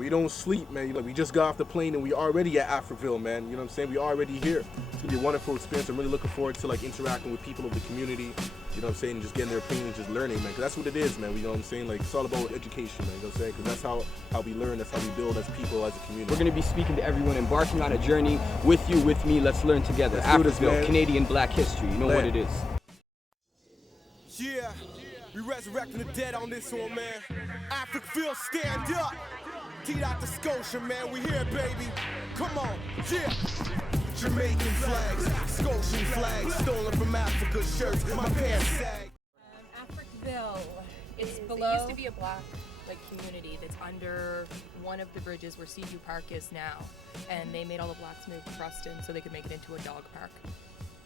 We don't sleep, man. We just got off the plane and we already at Africville, man. You know what I'm saying? We already here. It's gonna be a wonderful experience. I'm really looking forward to like interacting with people of the community. You know what I'm saying? And just getting their opinion and just learning, man. Because that's what it is, man. You know what I'm saying? Like, it's all about education, man. You know what I'm saying? Because that's how we learn. That's how we build as people, as a community. We're gonna be speaking to everyone, embarking on a journey with you, with me. Let's learn together. Africville, Canadian Black history. You know what it is. Yeah, we resurrecting the dead on this one, man. Africville, stand up. Nova Scotia, man, we here, baby. Come on, yeah. Jamaican flags, Scotian flags, stolen from Africa shirts. My pants sag. Africville. It's below. It used to be a black community that's under one of the bridges where Seaview Park is now, and they made all the blacks move to Preston so they could make it into a dog park.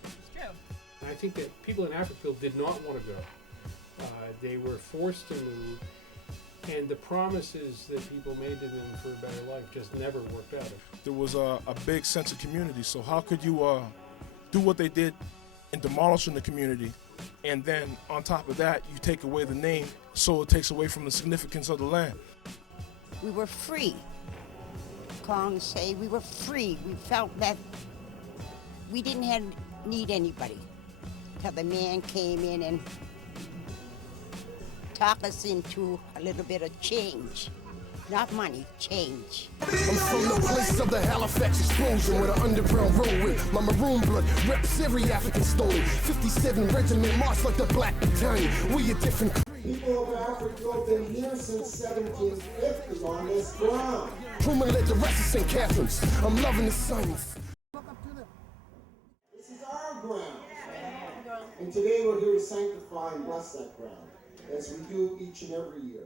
It's true. I think that people in Africville did not want to go. They were forced to move, and the promises that people made to them for a better life just never worked out. There was a big sense of community, so how could you do what they did in demolishing the community, and then on top of that, you take away the name, so it takes away from the significance of the land. We were free. Kong say we were free. We felt that we didn't need anybody. Till the man came in and talk us into a little bit of change. Not money, change. I'm from the place of the Halifax explosion, where the underground road with my maroon blood reps every African story. 57 regiment marched like the Black Battalion. We a different. People of Africville have been here since 1750 on this ground. Truman led the rest of St. Catherine's. I'm loving the silence. This is our ground. And today we're here to sanctify and bless that ground, as we do each and every year.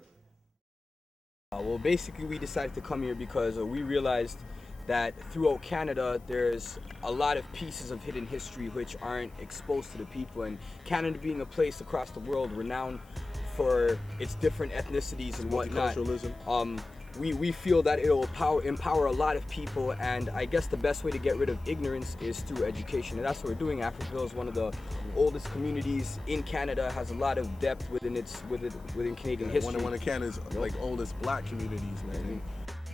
Well, basically we decided to come here because we realized that throughout Canada there's a lot of pieces of hidden history which aren't exposed to the people, and Canada being a place across the world renowned for its different ethnicities and whatnot, we feel that it will empower a lot of people, and I guess the best way to get rid of ignorance is through education, and that's what we're doing. Africville is one of the oldest communities in Canada, has a lot of depth within Canadian history. One of Canada's oldest black communities, man.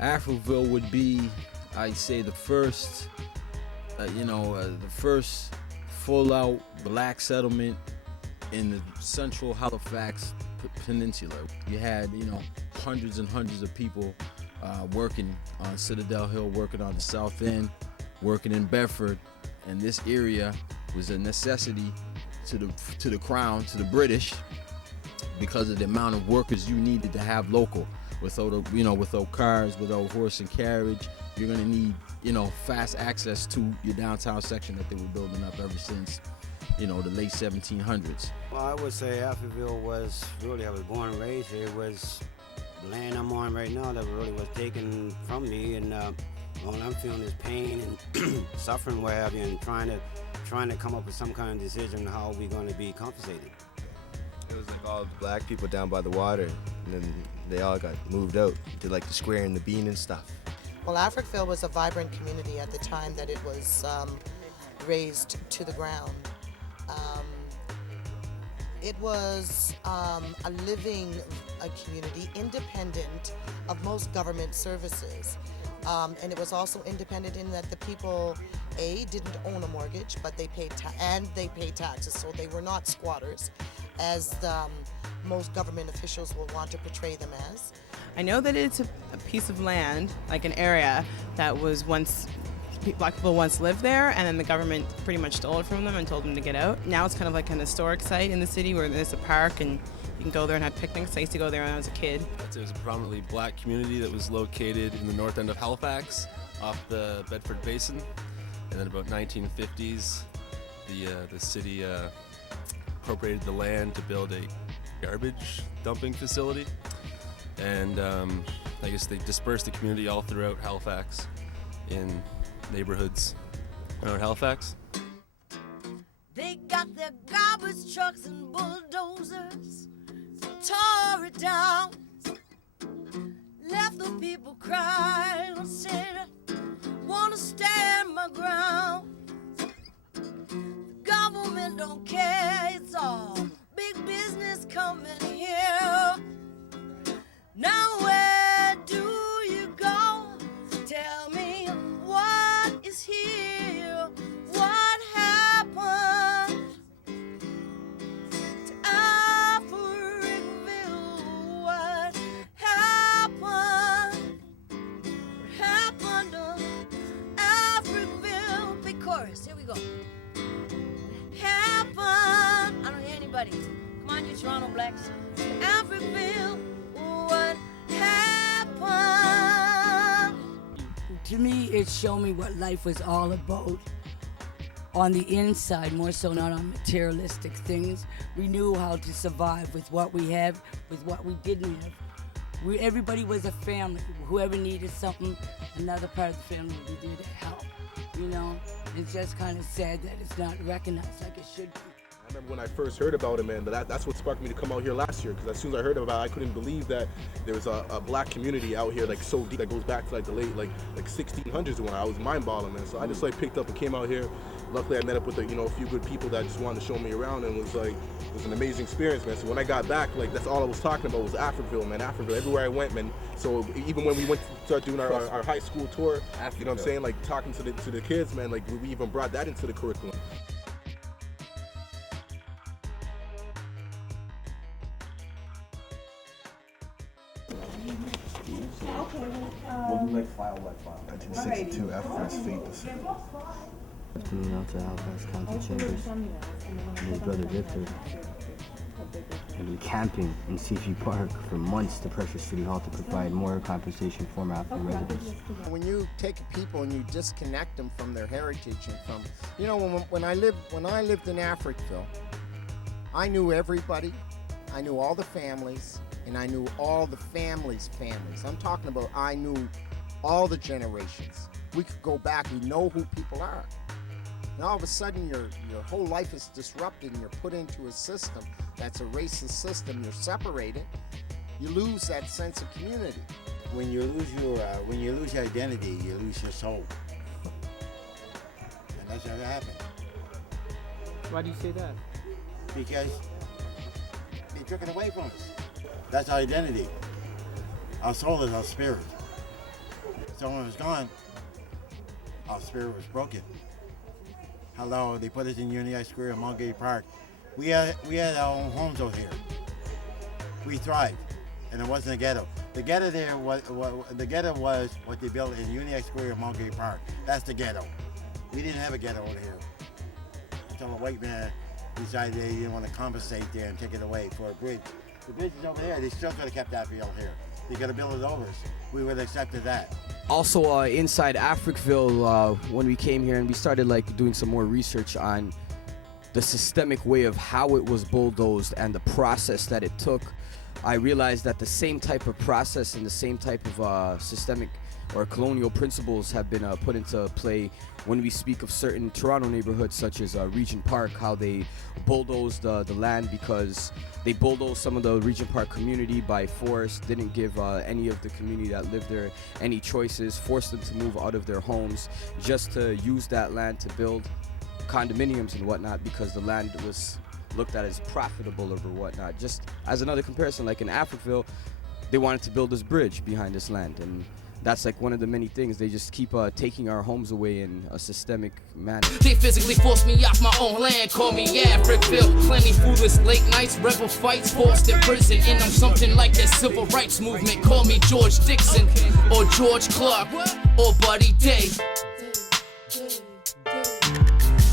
Africville would be, I'd say, the first, the first full-out black settlement in the central Halifax Peninsula. You had, hundreds and hundreds of people working on Citadel Hill, working on the South End, working in Bedford, and this area was a necessity to the Crown, to the British, because of the amount of workers you needed to have local. Without cars, without horse and carriage, you're gonna need, fast access to your downtown section that they were building up ever since, the late 1700s. Well, I would say Africville was really, I was born and raised here. It was the land I'm on right now that really was taken from me, and all I'm feeling is pain and suffering, what have you, and trying to come up with some kind of decision how we're going to be compensated. It was like all black people down by the water, and then they all got moved out to the square and the bean and stuff. Well, Africville was a vibrant community at the time that it was raised to the ground. It was a living community, independent of most government services. And it was also independent in that the people, didn't own a mortgage, but they paid taxes, so they were not squatters, as most government officials will want to portray them as. I know that it's a piece of land, like an area that was black people once lived there, and then the government pretty much stole it from them and told them to get out. Now it's kind of like an historic site in the city where there's a park and you can go there and have picnics. I used to go there when I was a kid. It was a predominantly black community that was located in the north end of Halifax, off the Bedford Basin. And then about 1950s, the city appropriated the land to build a garbage dumping facility. And I guess they dispersed the community all throughout Halifax in neighborhoods around Halifax. They got their garbage trucks and bulldozers, tore it down, left the people crying. I said, wanna stand my ground. The government don't care, it's all big business coming here. Now where do you go? Toronto blacks. Africville, what happened? To me, it showed me what life was all about. On the inside, more so not on materialistic things. We knew how to survive with what we have, with what we didn't have. Everybody was a family. Whoever needed something, another part of the family would be there to help. You know, it's just kind of sad that it's not recognized like it should be. I remember when I first heard about it, man, that's what sparked me to come out here last year, because as soon as I heard about it, I couldn't believe that there was a black community out here, like, so deep, that goes back to like the late, like 1600s when I was mind-boggling, man. So I just like picked up and came out here. Luckily, I met up with a few good people that just wanted to show me around, and it was an amazing experience, man. So when I got back, like, that's all I was talking about was Africville, man. Africville, everywhere I went, man. So even when we went to start doing our high school tour, you know what I'm saying, like talking to the kids, man, like we even brought that into the curriculum. We'll do like file by file. 1962, Africville's fate this year. Afternoon out to Halifax County Chambers. And his brother Victor. We've been camping in Seaview Park for months to pressure City Hall to provide more compensation for African residents. When you take people and you disconnect them from their heritage and from, when I lived in Africville, I knew everybody, I knew all the families, and I knew all the families' families. I'm talking about I knew all the generations. We could go back, we know who people are. And all of a sudden your whole life is disrupted and you're put into a system that's a racist system, you're separated, you lose that sense of community. When you lose your identity, you lose your soul. And that's how it happened. Why do you say that? Because they took it away from us. That's our identity. Our soul is our spirit. So when it was gone, our spirit was broken. Hello, they put us in Uniacke Square in Mulgate Park. We had our own homes over here. We thrived, and it wasn't a ghetto. The ghetto there was what they built in Uniacke Square in Mulgate Park. That's the ghetto. We didn't have a ghetto over here until a white man decided they didn't want to compensate there and take it away for a bridge. The bridge is over there. They still could have kept that field here. They could have built it over us. We would have accepted that. Also, inside Africville, when we came here and we started doing some more research on the systemic way of how it was bulldozed and the process that it took, I realized that the same type of process and the same type of systemic or colonial principles have been put into play when we speak of certain Toronto neighborhoods such as Regent Park, how they bulldozed the land because they bulldozed some of the Regent Park community by force, didn't give any of the community that lived there any choices, forced them to move out of their homes just to use that land to build condominiums and whatnot because the land was looked at as profitable or whatnot. Just as another comparison, like in Africville, they wanted to build this bridge behind this land, and that's one of the many things. They just keep taking our homes away in a systemic manner. They physically forced me off my own land, call me Africville. Plenty foolish late nights, rebel fights, forced in prison. And I'm something like that civil rights movement. Call me George Dixon, or George Clark, or Buddy Day.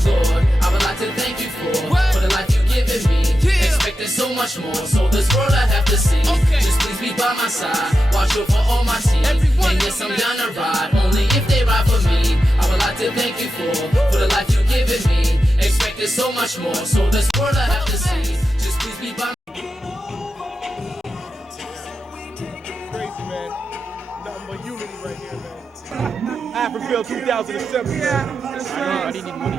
Lord, I would like to thank you for the life you've given me. Expecting so much more, so this world I have to see. Just please be by my side, watch over all my team. And yes, I'm down to ride, only if they ride for me. I would like to thank you for the life you've given me. Expecting so much more, so this world I have to see. Just please be by my Crazy, man. Nothing but unity right here, man. Africville 2007, man. I didn't need money.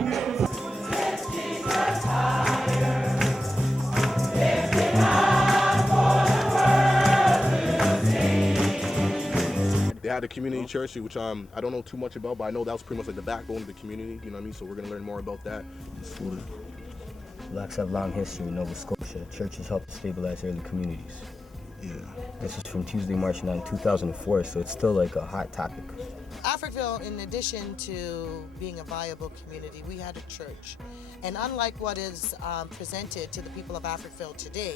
They had a community church, which I don't know too much about, but I know that was pretty much the backbone of the community, you know what I mean? So we're going to learn more about that. Blacks have long history in Nova Scotia. Churches help to stabilize early communities. Yeah. This is from Tuesday, March 9, 2004, so it's still a hot topic. Africville, in addition to being a viable community, we had a church. And unlike what is presented to the people of Africville today,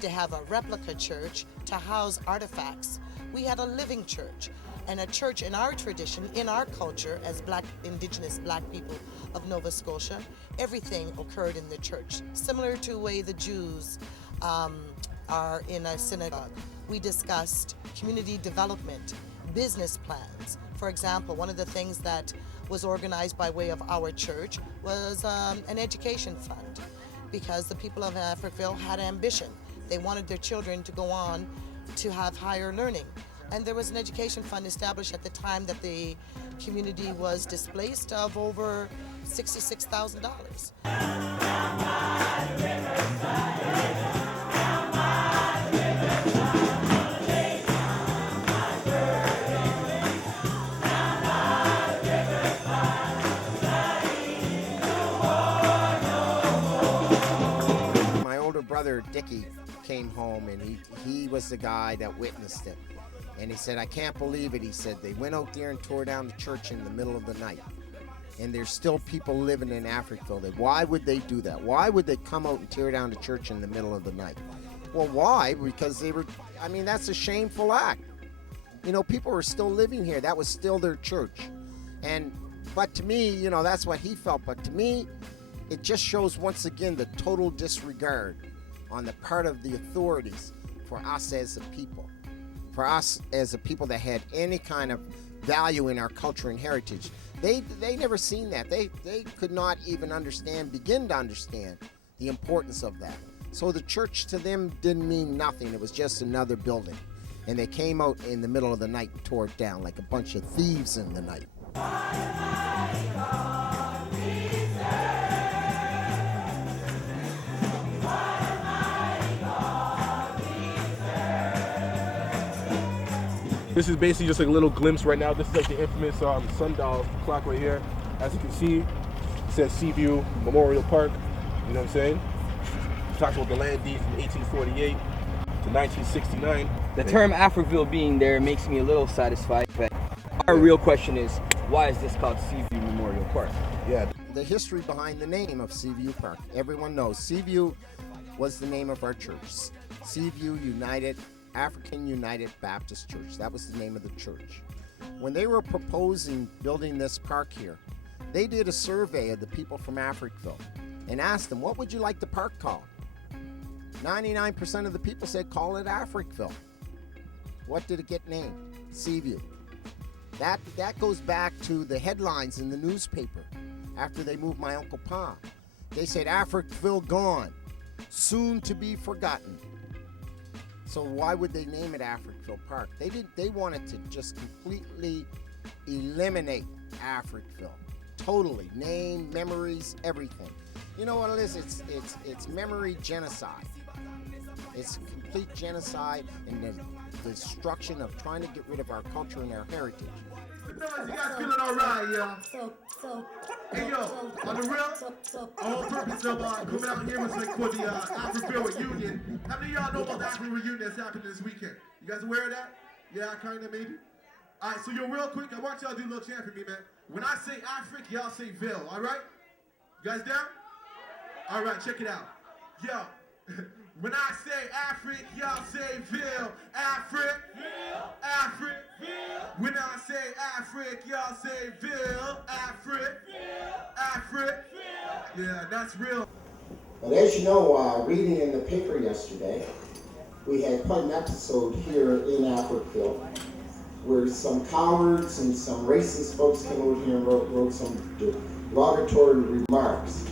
to have a replica church to house artifacts, we had a living church. And a church in our tradition, in our culture, as Indigenous black people of Nova Scotia, everything occurred in the church. Similar to the way the Jews are in a synagogue. We discussed community development, business plans. For example, one of the things that was organized by way of our church was an education fund, because the people of Africville had ambition. They wanted their children to go on to have higher learning. And there was an education fund established at the time that the community was displaced of over $66,000. My older brother Dickie came home, and he was the guy that witnessed it. And he said, I can't believe it. He said, they went out there and tore down the church in the middle of the night. And there's still people living in Africville. Why would they do that? Why would they come out and tear down the church in the middle of the night? Well, why? Because they were, I mean, that's a shameful act. You know, people were still living here. That was still their church. But to me, you know, that's what he felt. But to me, it just shows once again the total disregard on the part of the authorities for us as a people. For us as a people that had any kind of value in our culture and heritage. They never seen that. They could not even begin to understand the importance of that. So the church to them didn't mean nothing. It was just another building. And they came out in the middle of the night and tore it down like a bunch of thieves in the night. This is basically just like a little glimpse right now. This is like the infamous sundial clock right here. As you can see, it says Seaview Memorial Park. You know what I'm saying? It talks about the land deed from 1848 to 1969. The term Africville being there makes me a little satisfied, but our real question is, why is this called Seaview Memorial Park? Yeah. The history behind the name of Seaview Park. Everyone knows Seaview was the name of our church. Seaview African United Baptist Church. That was the name of the church. When they were proposing building this park here, they did a survey of the people from Africville and asked them, what would you like the park called? 99% of the people said, call it Africville. What did it get named? Seaview. That goes back to the headlines in the newspaper after they moved my Uncle Pa. They said, Africville gone, soon to be forgotten. So why would they name it Africville Park? They wanted to just completely eliminate Africville. Totally. Name, memories, everything. You know what it is? It's memory genocide. It's complete genocide and the destruction of trying to get rid of our culture and our heritage. You guys feeling all right, y'all? Hey, yo, on the real, the whole purpose of coming out here was like for the Africville reunion. How many of y'all know about the Africville reunion that's happening this weekend? You guys aware of that? Yeah, kind of, maybe? All right, so yo, real quick, I want y'all to do a little chant for me, man. When I say Afric, y'all say Ville, all right? You guys down? All right, check it out. Yo. When I say Afric, y'all say Ville. Afric, Afric. When I say Afric, y'all say Ville. Afric, Afric. Yeah, that's real. But as you know, reading in the paper yesterday, we had quite an episode here in Africville where some cowards and some racist folks came out here and wrote some derogatory remarks.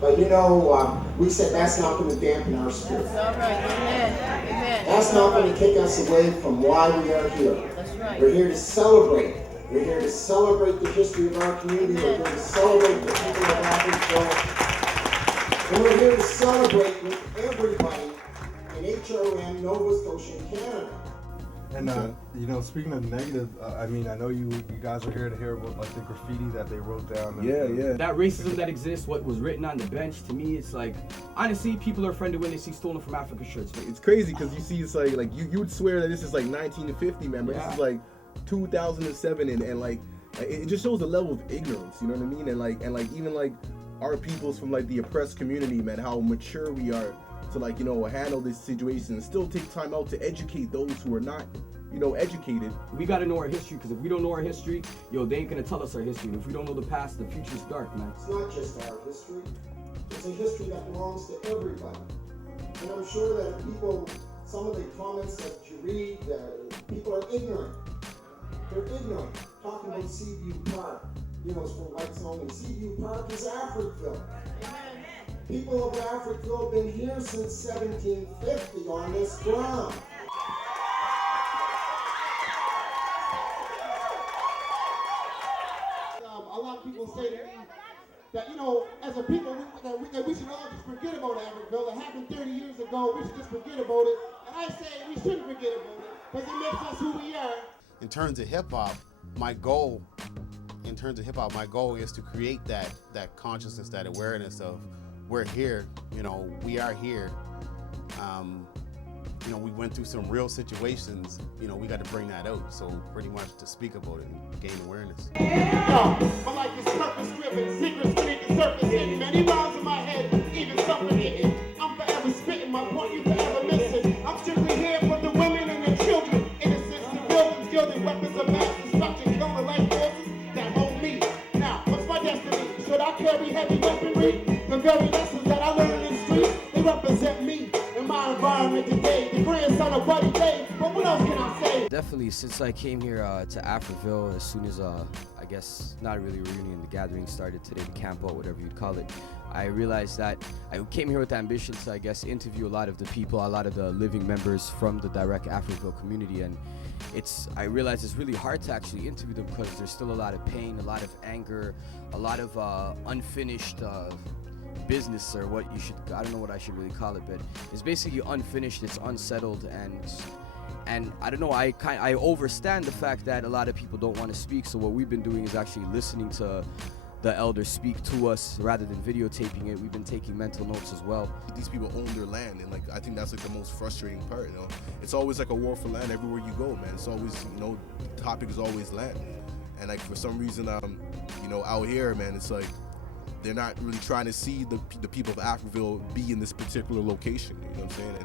But you know, we said that's not going to dampen our spirit. That's all right. Amen. Amen. That's not going to take us away from why we are here. That's right. We're here to celebrate. We're here to celebrate the history of our community. We're here to celebrate the people of Africville. And we're here to celebrate with everybody in HRM, Nova Scotia, and Canada. And you know, speaking of negative, I mean, I know you guys are here to hear about like the graffiti that they wrote down. And, That racism that exists, what was written on the bench, to me, it's like, honestly, people are offended when they see stolen from Africa shirts. It's crazy because you see, it's like you would swear that this is like 1950, man, but this is like 2007, and like it just shows the level of ignorance. You know what I mean? And like even like our peoples from like the oppressed community, man, how mature we are to like, you know, handle this situation and still take time out to educate those who are not, you know, educated. We gotta know our history, because if we don't know our history, yo, they ain't gonna tell us our history. And if we don't know the past, the future's dark, man. It's not just our history. It's a history that belongs to everybody. And I'm sure that people, some of the comments that you read, people are ignorant. They're ignorant. Talking about Seaview Park, you know, it's for whites only. Seaview Park is Africville. People of Africville have been here since 1750 on this ground. A lot of people say to me that, you know, as a people, we should all just forget about Africville. It happened 30 years ago. We should just forget about it. And I say we shouldn't forget about it because it makes us who we are. In terms of hip-hop, my goal is to create that consciousness, that awareness of we're here, you know, we are here. You know, we went through some real situations, you know, we got to bring that out. So pretty much to speak about it and gain awareness. My life is purpose-driven, secrets beneath the surface hidden. Many rhymes in my head, even something hidden. I'm forever spitting, my point you forever missing. I'm strictly here for the women and the children. Innocent civilians, gilded weapons of mass destruction. Kill the life forces that hold me. Now, what's my destiny? Should I carry heavy weaponry? The very lessons that I learned in the streets, they represent me in my environment today. The grandson of Buddy Day, but what else can I say? Definitely, since I came here to Africville, as soon as I guess not really a reunion, the gathering started today, the camp out, whatever you'd call it, I realized that I came here with the ambition to, I guess, interview a lot of the people, a lot of the living members from the direct Africville community, and I realized it's really hard to actually interview them because there's still a lot of pain, a lot of anger, a lot of unfinished business, or what you should, I don't know what I should really call it, but it's basically unfinished, it's unsettled, and I don't know, I overstand the fact that a lot of people don't want to speak, so what we've been doing is actually listening to the elders speak to us rather than videotaping it. We've been taking mental notes as well. These people own their land, and like I think that's like the most frustrating part, you know. It's always like a war for land everywhere you go, man. It's always, you know, the topic is always land. And like for some reason, you know, out here, man, it's like they're not really trying to see the people of Africville be in this particular location, you know what I'm saying?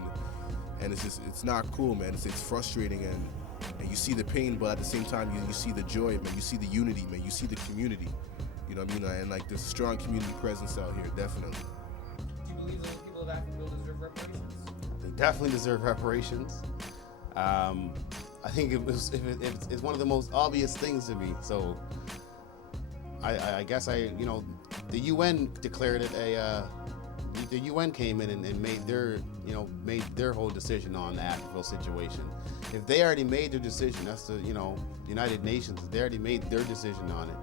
And it's just, it's not cool, man. It's frustrating, and you see the pain, but at the same time you see the joy, man. You see the unity, man. You see the community. You know what I mean? And like there's strong community presence out here, definitely. Do you believe the people of Africville deserve reparations? They definitely deserve reparations. I think it's one of the most obvious things to me. So I guess you know, the UN declared it the UN came in and made their whole decision on the Africville situation. If they already made their decision, that's the, you know, United Nations, they already made their decision on it,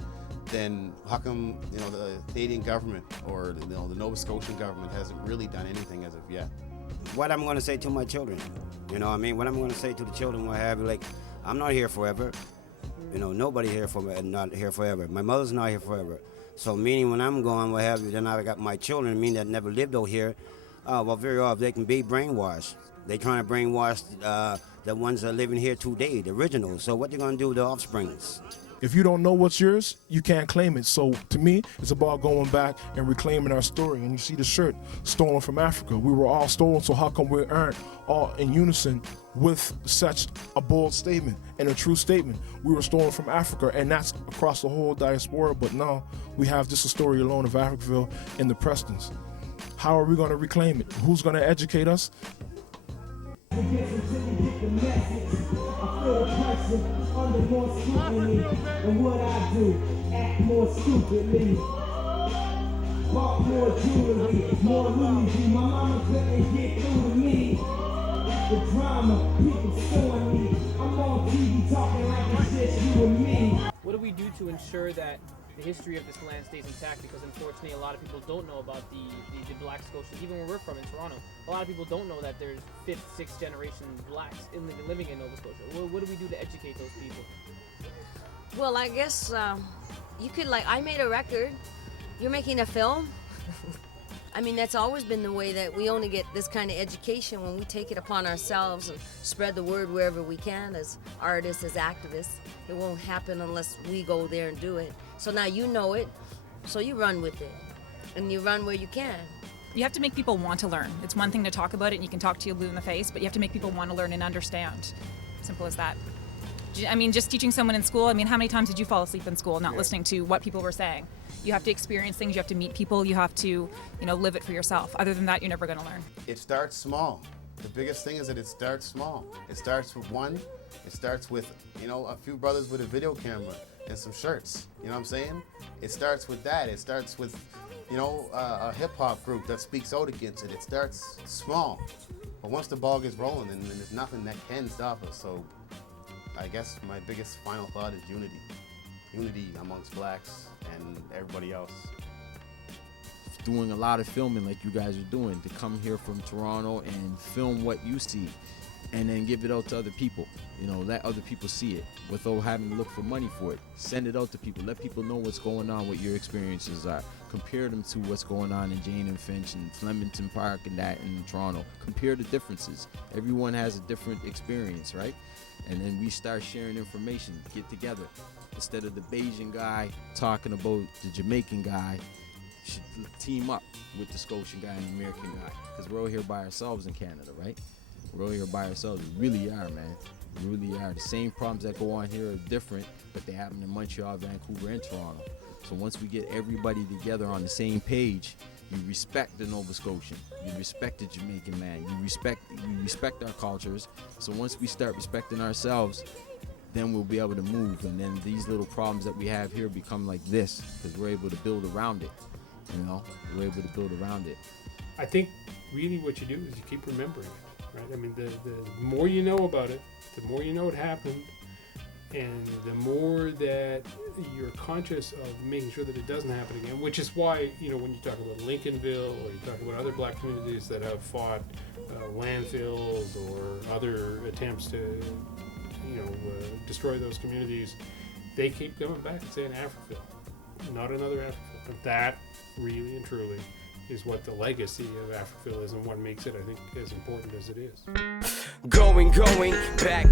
then how come, you know, the Canadian government or, you know, the Nova Scotian government hasn't really done anything as of yet? What I'm going to say to my children, you know what I mean? What I'm going to say to the children, what have you, like, I'm not here forever. You know, nobody here not here forever. My mother's not here forever. So meaning when I'm gone, what have you, then I got my children, mean that never lived out here. Well, very often they can be brainwashed. They trying to brainwash the ones that are living here today, the originals. So what they going to do with the offsprings? If you don't know what's yours, you can't claim it. So to me, it's about going back and reclaiming our story. And you see the shirt, stolen from Africa. We were all stolen, so how come we aren't all in unison with such a bold statement and a true statement? We were stolen from Africa, and that's across the whole diaspora, but now we have just a story alone of Africville and the Prestons. How are we going to reclaim it? Who's going to educate us? I feel the pressure under more scrutiny, and what I do, act more stupidly. Bought more jewelry, more Louis V. My mama couldn't get through to me. The drama, people suing me. I'm on TV talking like it's just you and me. What do we do to ensure that the history of this land stays intact? Because unfortunately a lot of people don't know about the black Scotians, even where we're from in Toronto. A lot of people don't know that there's 5th, 6th generation blacks living in Nova Scotia. What do we do to educate those people? Well, I guess you could, like, I made a record. You're making a film? I mean, that's always been the way that we only get this kind of education when we take it upon ourselves and spread the word wherever we can as artists, as activists. It won't happen unless we go there and do it. So now you know it, so you run with it, and you run where you can. You have to make people want to learn. It's one thing to talk about it and you can talk to you blue in the face, but you have to make people want to learn and understand. Simple as that. I mean, just teaching someone in school, I mean, how many times did you fall asleep in school not listening to what people were saying? You have to experience things, you have to meet people, you have to, you know, live it for yourself. Other than that, you're never going to learn. It starts small. The biggest thing is that it starts small. It starts with one. It starts with, you know, a few brothers with a video camera and some shirts. You know what I'm saying? It starts with that. It starts with, you know, a hip-hop group that speaks out against it. It starts small. But once the ball gets rolling, then there's nothing that can stop us. So I guess my biggest final thought is unity. Unity amongst blacks and everybody else. Doing a lot of filming like you guys are doing, to come here from Toronto and film what you see and then give it out to other people. You know, let other people see it without having to look for money for it. Send it out to people. Let people know what's going on, what your experiences are. Compare them to what's going on in Jane and Finch and Flemington Park and that in Toronto. Compare the differences. Everyone has a different experience, right? And then we start sharing information, get together. Instead of the Bayesian guy talking about the Jamaican guy, should team up with the Scotian guy and the American guy, because we're all here by ourselves in Canada, right? We're all here by ourselves. We really are, man. We really are. The same problems that go on here are different, but they happen in Montreal, Vancouver, and Toronto. So once we get everybody together on the same page, you respect the Nova Scotian, you respect the Jamaican man, you respect our cultures. So once we start respecting ourselves, then we'll be able to move, and then these little problems that we have here become like this, because we're able to build around it. You know, we're able to build around it. I think really what you do is you keep remembering it, right? I mean, the more you know about it, the more you know it happened, and the more that you're conscious of making sure that it doesn't happen again, which is why, you know, when you talk about Lincolnville or you talk about other black communities that have fought landfills or other attempts to, you know, destroy those communities, they keep coming back and saying Africville, not another Africville. And that really and truly is what the legacy of Africville is, and what makes it, I think, as important as it is. Going, back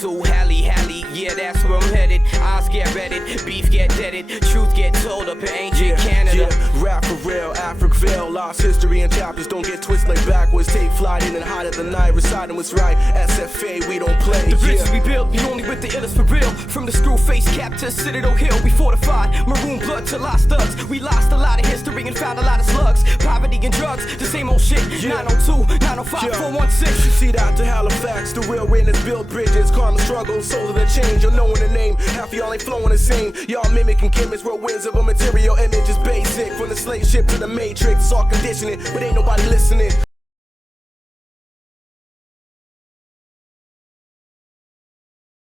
to Hallie, yeah, that's where I'm headed. Eyes get redded, beef get deaded, truth get told up in ancient Canada. Yeah, rap for real, Africville, lost history and chapters, don't get twisted like backwards. Take flight in the height of the night, reciting what's right. SFA, we don't play. The bridges we built, the only with the illest for real. From the screw face cap to Citadel Hill, we fortified. Maroon blood to lost thugs. We lost a lot of history and found a lot of slugs. Poverty and drugs, the same old shit. 902, 905, 416. You see that to Halifax, the real witness build bridges, karma struggles, souls of the change. You're knowing the name, half of y'all ain't flowing the same. Y'all mimicking gimmicks, real winds of a material image is basic. From the slave ship to the matrix, it's all conditioning, but ain't nobody listening.